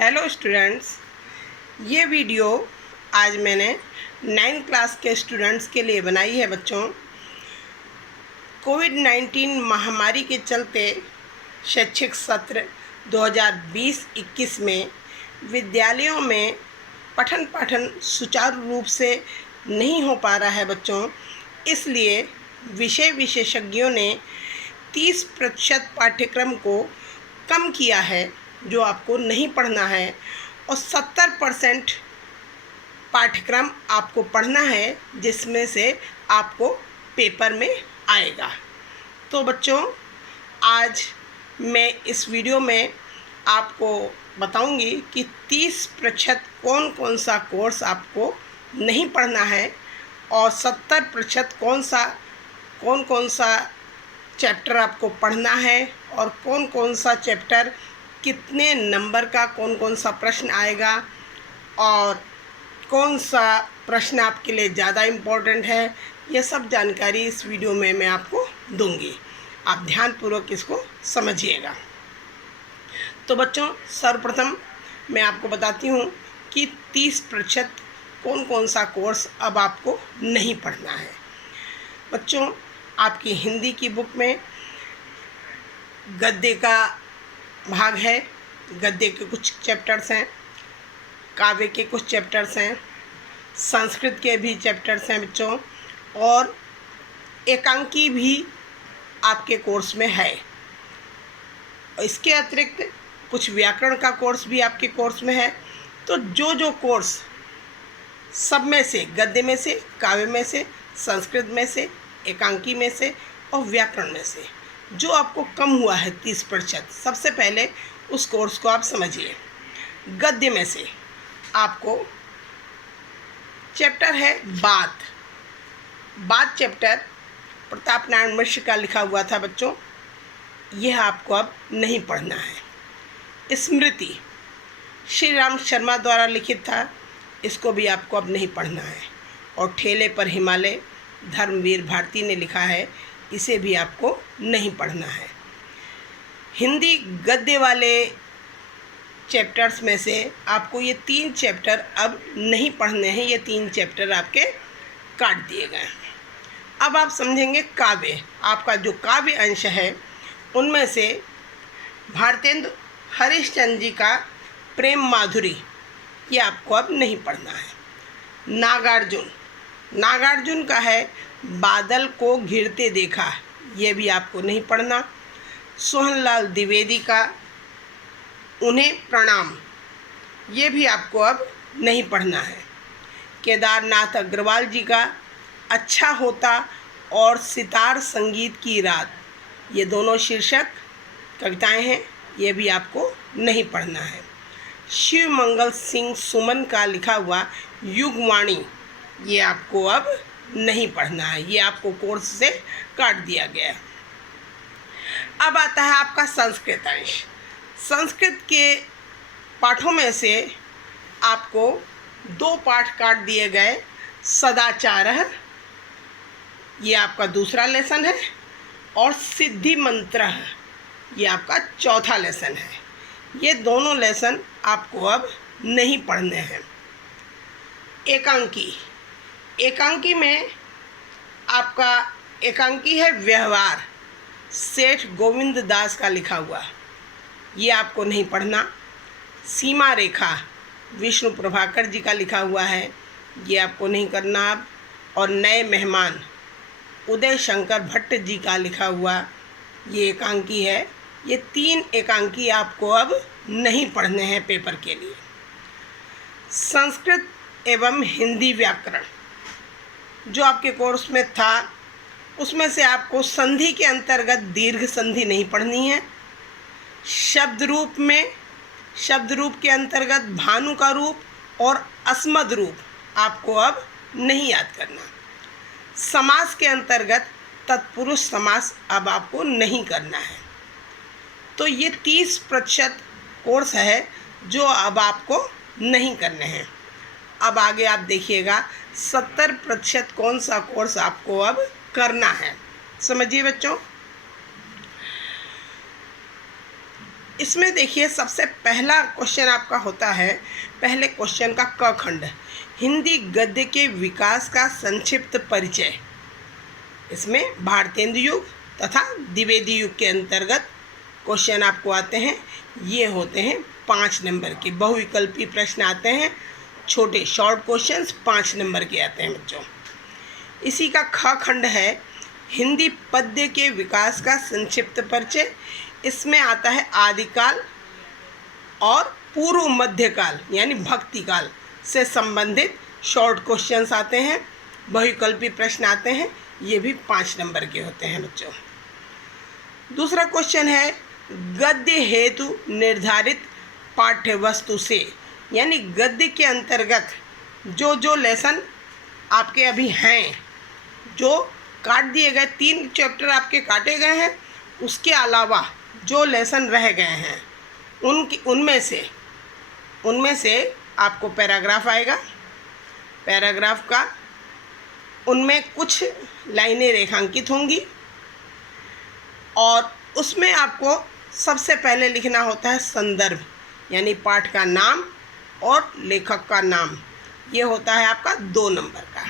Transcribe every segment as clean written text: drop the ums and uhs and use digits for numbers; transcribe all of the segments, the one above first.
Hello students, ये video आज मैंने 9th क्लास के स्टूडेंट्स के लिए बनाई है। बच्चों, कोविड-19 महामारी के चलते शैक्षिक सत्र 2020-21 में विद्यालयों में पठन पाठन सुचारू रूप से नहीं हो पा रहा है बच्चों। इसलिए विषय विशेषज्ञों ने 30% पाठ्यक्रम को कम किया है, जो आपको नहीं पढ़ना है, और 70% पाठ्यक्रम आपको पढ़ना है, जिसमें से आपको पेपर में आएगा। तो बच्चों, आज मैं इस वीडियो में आपको बताऊंगी कि 30% कौन कौन सा कोर्स आपको नहीं पढ़ना है और 70% कौन कौन सा चैप्टर आपको पढ़ना है, और कौन कौन सा चैप्टर कितने नंबर का कौन कौन सा प्रश्न आएगा, और कौन सा प्रश्न आपके लिए ज़्यादा इम्पोर्टेंट है। यह सब जानकारी इस वीडियो में मैं आपको दूंगी। आप ध्यानपूर्वक इसको समझिएगा। तो बच्चों, सर्वप्रथम मैं आपको बताती हूँ कि 30% कौन कौन सा कोर्स अब आपको नहीं पढ़ना है। बच्चों, आपकी हिंदी की बुक में गद्य का भाग है, गद्य के कुछ चैप्टर्स हैं, काव्य के कुछ चैप्टर्स हैं, संस्कृत के भी चैप्टर्स हैं बच्चों, और एकांकी भी आपके कोर्स में है। इसके अतिरिक्त कुछ व्याकरण का कोर्स भी आपके कोर्स में है। तो जो कोर्स सब में से, गद्य में से, काव्य में से, संस्कृत में से, एकांकी में से और व्याकरण में से जो आपको कम हुआ है 30%, सबसे पहले उस कोर्स को आप समझिए। गद्य में से आपको चैप्टर है बात चैप्टर प्रताप नारायण मिश्र का लिखा हुआ था बच्चों, यह आपको अब नहीं पढ़ना है। स्मृति श्री राम शर्मा द्वारा लिखित था, इसको भी आपको अब नहीं पढ़ना है। और ठेले पर हिमालय धर्मवीर भारती ने लिखा है, इसे भी आपको नहीं पढ़ना है। हिंदी गद्य वाले चैप्टर्स में से आपको ये 3 चैप्टर अब नहीं पढ़ने हैं। ये 3 चैप्टर आपके काट दिए गए हैं। अब आप समझेंगे काव्य। आपका जो काव्य अंश है, उनमें से भारतेंदु हरिश्चंद्र जी का प्रेम माधुरी, ये आपको अब नहीं पढ़ना है। नागार्जुन का है बादल को घिरते देखा, ये भी आपको नहीं पढ़ना। सोहनलाल द्विवेदी का उन्हें प्रणाम, ये भी आपको अब नहीं पढ़ना है। केदारनाथ अग्रवाल जी का अच्छा होता और सितार संगीत की रात, ये दोनों शीर्षक कविताएं हैं, ये भी आपको नहीं पढ़ना है। शिव मंगल सिंह सुमन का लिखा हुआ युगवाणी, ये आपको अब नहीं पढ़ना है। ये आपको कोर्स से काट दिया गया है। अब आता है आपका संस्कृत अंश। संस्कृत के पाठों में से आपको 2 पाठ काट दिए गए। सदाचारः, ये आपका दूसरा लेसन है, और सिद्धि मंत्रः, ये आपका चौथा लेसन है। ये दोनों लेसन आपको अब नहीं पढ़ने हैं। एकांकी में आपका एकांकी है व्यवहार, सेठ गोविंद दास का लिखा हुआ, ये आपको नहीं पढ़ना। सीमा रेखा विष्णु प्रभाकर जी का लिखा हुआ है, ये आपको नहीं करना अब। और नए मेहमान उदय शंकर भट्ट जी का लिखा हुआ, ये एकांकी है। ये 3 एकांकी आपको अब नहीं पढ़ने हैं पेपर के लिए। संस्कृत एवं हिंदी व्याकरण जो आपके कोर्स में था, उसमें से आपको संधि के अंतर्गत दीर्घ संधि नहीं पढ़नी है। शब्द रूप के अंतर्गत भानु का रूप और अस्मद रूप आपको अब नहीं याद करना। समास के अंतर्गत तत्पुरुष समास अब आपको नहीं करना है। तो ये 30% कोर्स है जो अब आपको नहीं करने हैं। अब आगे आप देखिएगा 70% कौन सा कोर्स आपको अब करना है। समझिए बच्चों, इसमें देखिए सबसे पहला क्वेश्चन आपका होता है, पहले क्वेश्चन का क खंड, हिंदी गद्य के विकास का संक्षिप्त परिचय। इसमें भारतेंदु युग तथा द्विवेदी युग के अंतर्गत क्वेश्चन आपको आते हैं। ये होते हैं 5 नंबर के बहुविकल्पी प्रश्न आते हैं, छोटे शॉर्ट क्वेश्चंस 5 नंबर के आते हैं बच्चों। इसी का ख खंड है, हिंदी पद्य के विकास का संक्षिप्त परिचय। इसमें आता है आदिकाल और पूर्व मध्यकाल यानी भक्ति काल से संबंधित शॉर्ट क्वेश्चंस आते हैं, बहुविकल्पी प्रश्न आते हैं। ये भी 5 नंबर के होते हैं बच्चों। दूसरा क्वेश्चन है, गद्य हेतु निर्धारित पाठ्य वस्तु से, यानी गद्य के अंतर्गत जो लेसन आपके अभी हैं, जो काट दिए गए, 3 चैप्टर आपके काटे गए हैं, उसके अलावा जो लेसन रह गए हैं उनमें से आपको पैराग्राफ आएगा। पैराग्राफ का उनमें कुछ लाइनें रेखांकित होंगी और उसमें आपको सबसे पहले लिखना होता है संदर्भ, यानी पाठ का नाम और लेखक का नाम। ये होता है आपका 2 नंबर का।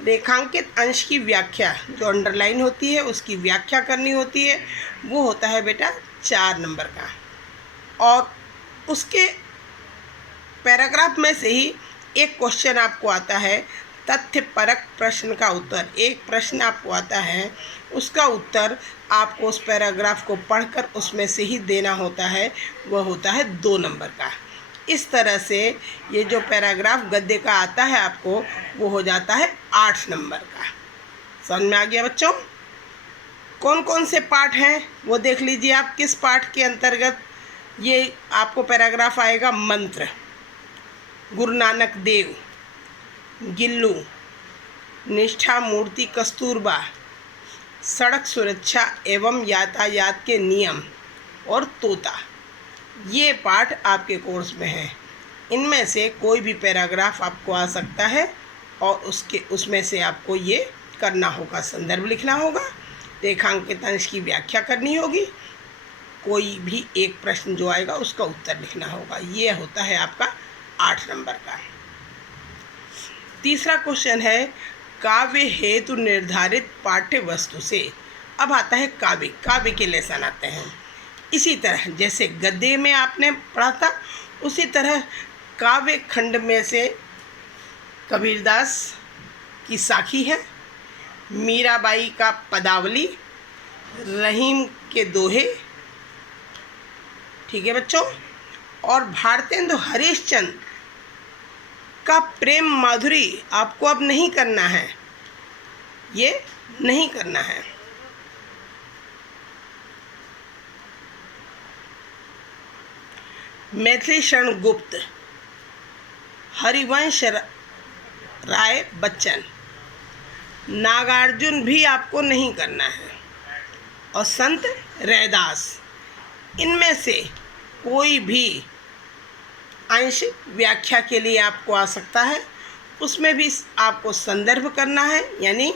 रेखांकित अंश की व्याख्या, जो अंडरलाइन होती है उसकी व्याख्या करनी होती है, वो होता है बेटा 4 नंबर का। और उसके पैराग्राफ में से ही एक क्वेश्चन आपको आता है, तथ्य परक प्रश्न का उत्तर। एक प्रश्न आपको आता है, उसका उत्तर आपको उस पैराग्राफ को पढ़कर उसमें से ही देना होता है, वह होता है 2 नंबर का। इस तरह से ये जो पैराग्राफ गद्य का आता है आपको, वो हो जाता है 8 नंबर का। समझ में आ गया बच्चों? कौन कौन से पाठ हैं वो देख लीजिए आप। किस पाठ के अंतर्गत ये आपको पैराग्राफ आएगा? मंत्र, गुरु नानक देव, गिल्लू, निष्ठा मूर्ति कस्तूरबा, सड़क सुरक्षा एवं यातायात के नियम और तोता। ये पाठ आपके कोर्स में है। इनमें से कोई भी पैराग्राफ आपको आ सकता है और उसमें से आपको ये करना होगा, संदर्भ लिखना होगा, रेखांकित अंश की व्याख्या करनी होगी, कोई भी एक प्रश्न जो आएगा उसका उत्तर लिखना होगा। ये होता है आपका 8 नंबर का। तीसरा क्वेश्चन है, काव्य हेतु निर्धारित पाठ्य वस्तु से। अब आता है काव्य, काव्य के लेसन आते हैं। इसी तरह जैसे गद्य में आपने पढ़ा था, उसी तरह काव्य खंड में से कबीरदास की साखी है, मीराबाई का पदावली, रहीम के दोहे, ठीक है बच्चों, और भारतेंदु हरिश्चंद्र का प्रेम माधुरी आपको अब नहीं करना है, ये नहीं करना है। मैथिली शरण गुप्त, हरिवंश राय बच्चन, नागार्जुन भी आपको नहीं करना है, और संत रैदास। इनमें से कोई भी अंश व्याख्या के लिए आपको आ सकता है, उसमें भी आपको संदर्भ करना है, यानी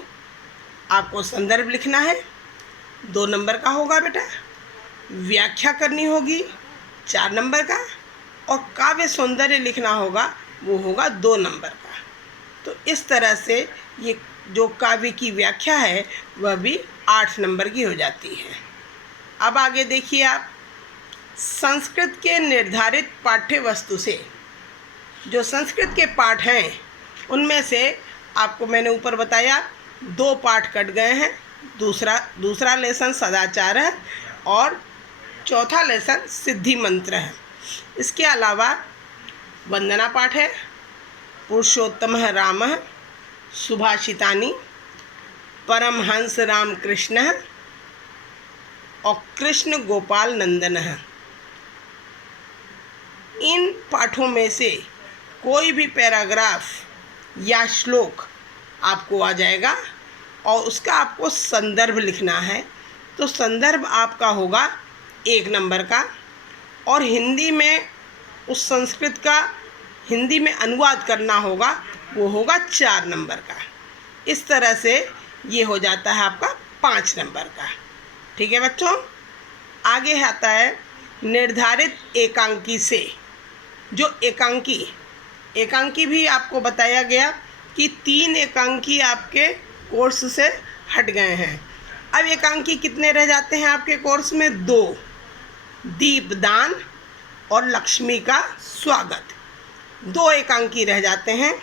आपको संदर्भ लिखना है, 2 नंबर का होगा बेटा। व्याख्या करनी होगी 4 नंबर का, और काव्य सौंदर्य लिखना होगा, वो होगा 2 नंबर का। तो इस तरह से ये जो काव्य की व्याख्या है वह भी 8 नंबर की हो जाती है। अब आगे देखिए आप, संस्कृत के निर्धारित पाठ्य वस्तु से। जो संस्कृत के पाठ हैं उनमें से आपको मैंने ऊपर बताया 2 पाठ कट गए हैं। दूसरा लेसन सदाचार है और चौथा लेसन सिद्धि मंत्र है। इसके अलावा वंदना पाठ है, पुरुषोत्तम राम, सुभाषितानि, परमहंस रामकृष्ण और कृष्ण गोपाल नंदन है। इन पाठों में से कोई भी पैराग्राफ या श्लोक आपको आ जाएगा और उसका आपको संदर्भ लिखना है। तो संदर्भ आपका होगा 1 नंबर का, और हिंदी में उस संस्कृत का हिंदी में अनुवाद करना होगा, वो होगा 4 नंबर का। इस तरह से ये हो जाता है आपका 5 नंबर का। ठीक है बच्चों? आगे आता है निर्धारित एकांकी से। जो एकांकी भी आपको बताया गया कि 3 एकांकी आपके कोर्स से हट गए हैं। अब एकांकी कितने रह जाते हैं आपके कोर्स में? 2, दीपदान और लक्ष्मी का स्वागत। 2 एकांकी रह जाते हैं।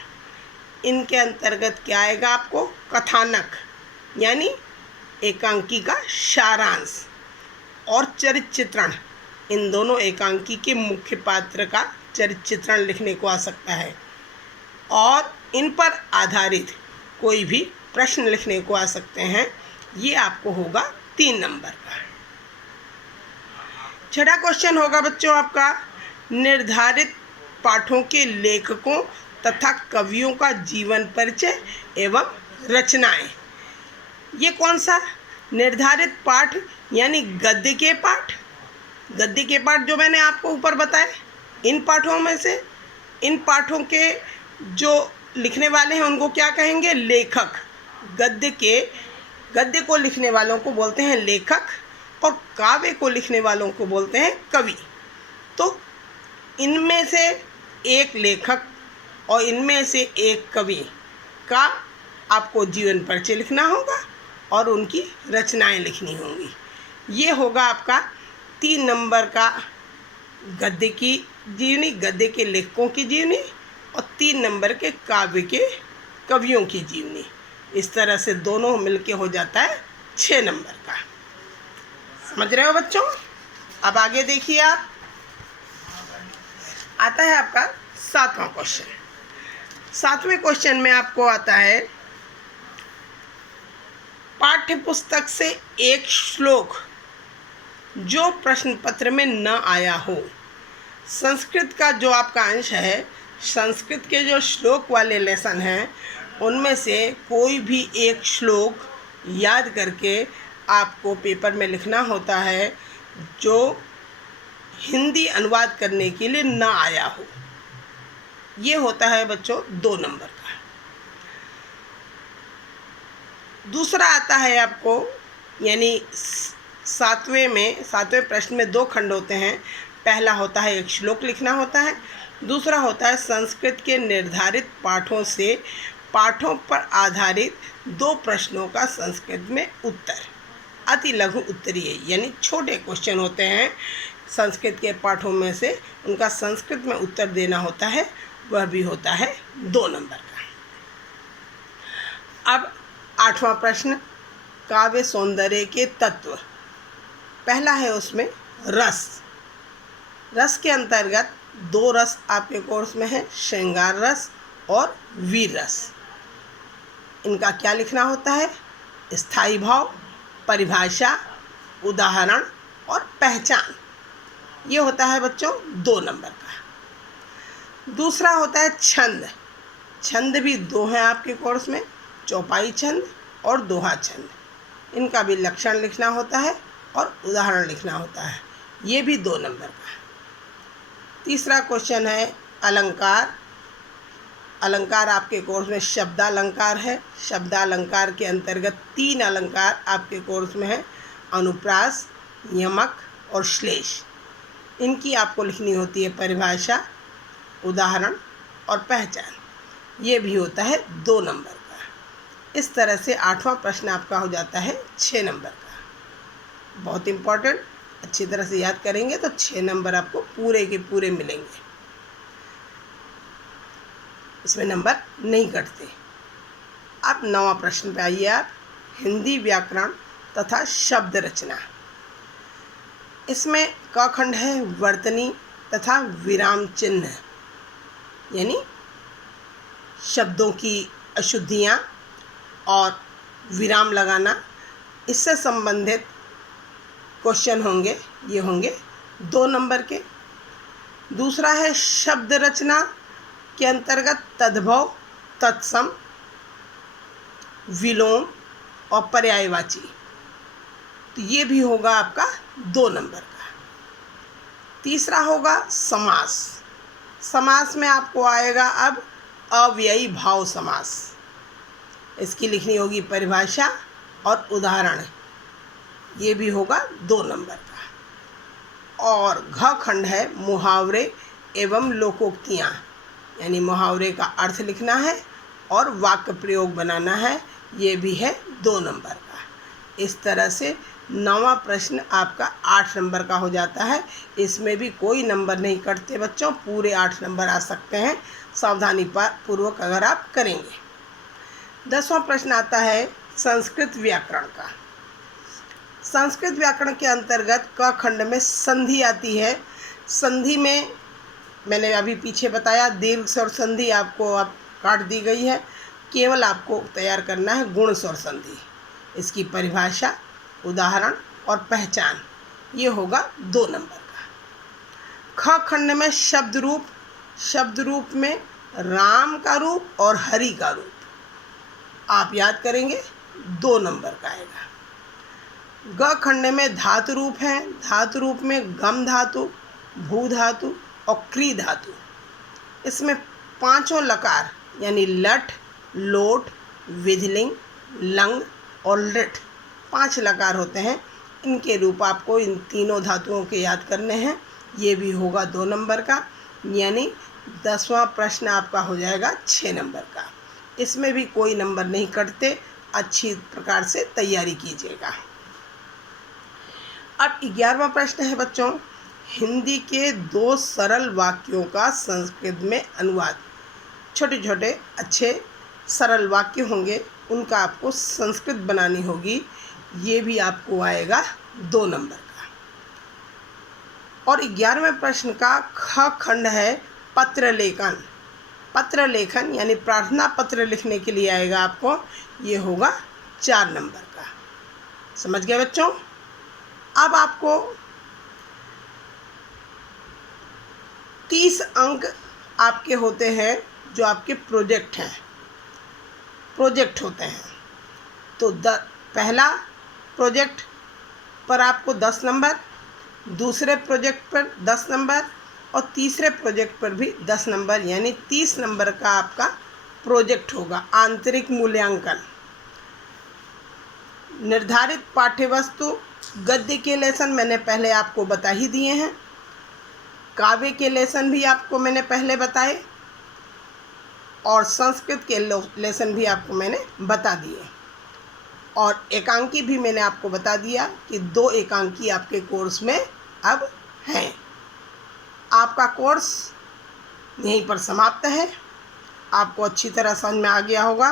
इनके अंतर्गत क्या आएगा आपको? कथानक यानी एकांकी का सारांश और चरित्र चित्रण। इन दोनों एकांकी के मुख्य पात्र का चरित्र चित्रण लिखने को आ सकता है और इन पर आधारित कोई भी प्रश्न लिखने को आ सकते हैं। ये आपको होगा 3 नंबर का। छठा क्वेश्चन होगा बच्चों आपका निर्धारित पाठों के लेखकों तथा कवियों का जीवन परिचय एवं रचनाएं। ये कौन सा निर्धारित पाठ? यानी गद्य के पाठ जो मैंने आपको ऊपर बताए, इन पाठों में से इन पाठों के जो लिखने वाले हैं उनको क्या कहेंगे? लेखक। गद्य को लिखने वालों को बोलते हैं लेखक और काव्य को लिखने वालों को बोलते हैं कवि। तो इनमें से एक लेखक और इनमें से एक कवि का आपको जीवन परिचय लिखना होगा और उनकी रचनाएं लिखनी होंगी। ये होगा आपका 3 नंबर का गद्य की जीवनी, गद्य के लेखकों की जीवनी और 3 नंबर के काव्य के कवियों की जीवनी। इस तरह से दोनों मिलके हो जाता है 6 नंबर का। समझ रहे हो बच्चों? अब आगे देखिए आप, आता है आपका 7वां क्वेश्चन। 7वें क्वेश्चन में आपको आता है पाठ्य पुस्तक से एक श्लोक जो प्रश्न पत्र में न आया हो। संस्कृत का जो आपका अंश है, संस्कृत के जो श्लोक वाले लेसन हैं उनमें से कोई भी एक श्लोक याद करके आपको पेपर में लिखना होता है जो हिंदी अनुवाद करने के लिए न आया हो। ये होता है बच्चों 2 नंबर का। दूसरा आता है आपको, यानी 7वें प्रश्न में 2 खंड होते हैं। पहला होता है एक श्लोक लिखना होता है, दूसरा होता है संस्कृत के निर्धारित पाठों पर आधारित 2 प्रश्नों का संस्कृत में उत्तर। अति लघु उत्तरीय यानी छोटे क्वेश्चन होते हैं संस्कृत के पाठों में से, उनका संस्कृत में उत्तर देना होता है, वह भी होता है 2 नंबर का। अब 8वां प्रश्न काव्य सौंदर्य के तत्व। पहला है उसमें रस के अंतर्गत 2 रस आपके कोर्स में है, श्रृंगार रस और वीर रस। इनका क्या लिखना होता है? स्थायी भाव, परिभाषा, उदाहरण और पहचान। ये होता है बच्चों 2 नंबर का। दूसरा होता है छंद भी 2 हैं आपके कोर्स में, चौपाई छंद और दोहा छंद। इनका भी लक्षण लिखना होता है और उदाहरण लिखना होता है, ये भी 2 नंबर का। तीसरा क्वेश्चन है अलंकार आपके कोर्स में शब्दालंकार है। शब्दालंकार के अंतर्गत 3 अलंकार आपके कोर्स में है, अनुप्रास, यमक और श्लेष। इनकी आपको लिखनी होती है परिभाषा, उदाहरण और पहचान। ये भी होता है 2 नंबर का। इस तरह से 8वां प्रश्न आपका हो जाता है 6 नंबर का। बहुत इम्पोर्टेंट, अच्छी तरह से याद करेंगे तो 6 नंबर आपको पूरे के पूरे मिलेंगे, इसमें नंबर नहीं कटते। अब 9वां प्रश्न पे आइए आप, हिंदी व्याकरण तथा शब्द रचना। इसमें क खंड है वर्तनी तथा विराम चिन्ह, यानी शब्दों की अशुद्धियाँ और विराम लगाना, इससे संबंधित क्वेश्चन होंगे। ये होंगे 2 नंबर के। दूसरा है शब्द रचना के अंतर्गत तद्भव, तत्सम, विलोम और पर्यायवाची। तो ये भी होगा आपका 2 नंबर का। तीसरा होगा समास। समास में आपको आएगा अब अव्ययी भाव समास। इसकी लिखनी होगी परिभाषा और उदाहरण, ये भी होगा 2 नंबर का। और घ खंड है मुहावरे एवं लोकोक्तियाँ, यानी मुहावरे का अर्थ लिखना है और वाक्य प्रयोग बनाना है। ये भी है 2 नंबर का। इस तरह से 9वां प्रश्न आपका 8 नंबर का हो जाता है। इसमें भी कोई नंबर नहीं कटते बच्चों, पूरे 8 नंबर आ सकते हैं सावधानी पूर्वक अगर आप करेंगे। 10वां प्रश्न आता है संस्कृत व्याकरण का। संस्कृत व्याकरण के अंतर्गत क खंड में संधि आती है। संधि में मैंने अभी पीछे बताया दीर्घ स्वर संधि आपको अब काट दी गई है, केवल आपको तैयार करना है गुण स्वर संधि। इसकी परिभाषा, उदाहरण और पहचान ये होगा 2 नंबर का। ख खंड में शब्द रूप में राम का रूप और हरि का रूप आप याद करेंगे, 2 नंबर का आएगा। ग खंड में धातु रूप है। धातु रूप में गम धातु, भू धातु और क्री धातु। इसमें 5 लकार यानी लट, लोट, विधिलिंग, लंग और लृट 5 लकार होते हैं। इनके रूप आपको इन तीनों धातुओं के याद करने हैं। ये भी होगा 2 नंबर का, यानी 10वां प्रश्न आपका हो जाएगा 6 नंबर का। इसमें भी कोई नंबर नहीं कटते, अच्छी प्रकार से तैयारी कीजिएगा। अब 11वां प्रश्न है बच्चों, हिंदी के 2 सरल वाक्यों का संस्कृत में अनुवाद। छोटे छोटे अच्छे सरल वाक्य होंगे, उनका आपको संस्कृत बनानी होगी। ये भी आपको आएगा 2 नंबर का। और 11वें प्रश्न का ख खंड है पत्र लेखन। पत्र लेखन यानी प्रार्थना पत्र लिखने के लिए आएगा आपको, ये होगा 4 नंबर का। समझ गए बच्चों? अब आपको 30 अंक आपके होते हैं जो आपके प्रोजेक्ट होते हैं। तो पहला प्रोजेक्ट पर आपको 10 नंबर, दूसरे प्रोजेक्ट पर 10 नंबर और तीसरे प्रोजेक्ट पर भी 10 नंबर, यानी 30 नंबर का आपका प्रोजेक्ट होगा। आंतरिक मूल्यांकन, निर्धारित पाठ्यवस्तु, गद्य के लेसन मैंने पहले आपको बता ही दिए हैं, काव्य के लेसन भी आपको मैंने पहले बताए और संस्कृत के लेसन भी आपको मैंने बता दिए। और एकांकी भी मैंने आपको बता दिया कि 2 एकांकी आपके कोर्स में अब हैं। आपका कोर्स यहीं पर समाप्त है। आपको अच्छी तरह समझ में आ गया होगा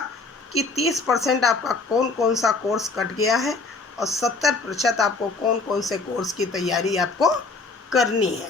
कि 30% आपका कौन सा कोर्स कट गया है और 70% आपको कौन से कोर्स की तैयारी आपको करनी है।